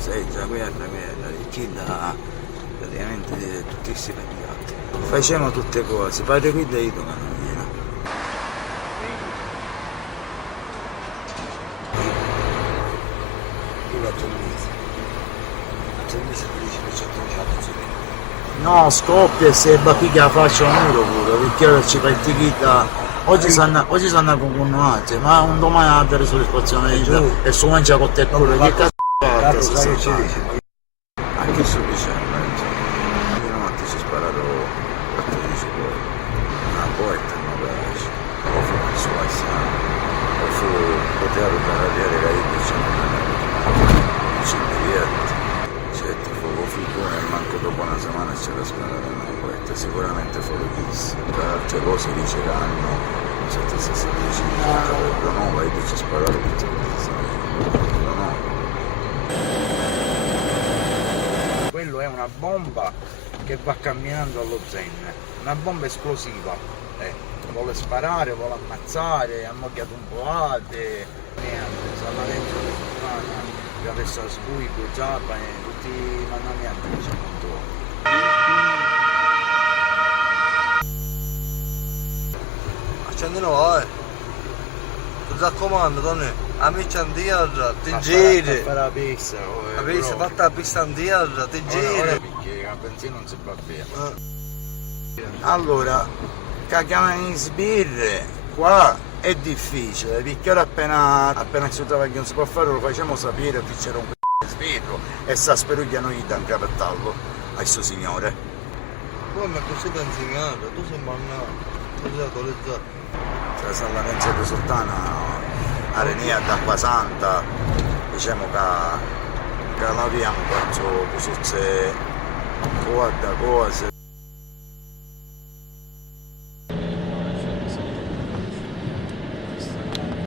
Sei già guerra, di chi da praticamente tutti questi candidati. Facciamo tutte cose, padre qui dei domani. Io l'ho mese 10% no, scoppia se qui che la faccio a muro pure, perché ora ci fa il tichita. Oggi sanno con noi, ma un domani ha delle soddisfazione e su mangia con te pure, che cazzo fa? Anche su dicembre, io notte ci sparato 14 poi, una poeta non piace, o fu il suo paesano, o fu poteva rotare che io diciamo diverte. Certo, fu figura e manco dopo una settimana c'era sparata una poeta, sicuramente fu Luis, tra altre cose diceranno. Sotto se si dice che no, vai ci sparare tutti no. Quello è una bomba che va camminando allo zen, una bomba esplosiva, vuole sparare, vuole ammazzare, ha mocchiato un po' altre, stava dentro che adesso sbuico, giappa e tutti i mandamenti diciamo un po'. Accendino ti raccomando Tony, amici andiara, ti giri. Per la pizza, la pizza fatta la pizza andiara, ti giri. Perché la benzina non si fa via. Allora, caghiamo in sbirre, qua è difficile, perché ora appena si trova che non si può fare lo facciamo sapere che c'era un sbirro e sa sperugliano i dan cavettallo a suo signore. Poi mi è così da insegnare, tu sei bannato, tu sei autorizzato. La Sala Renzo di Sultana, Arenia d'Acqua Santa, diciamo che la abbiamo fatto cose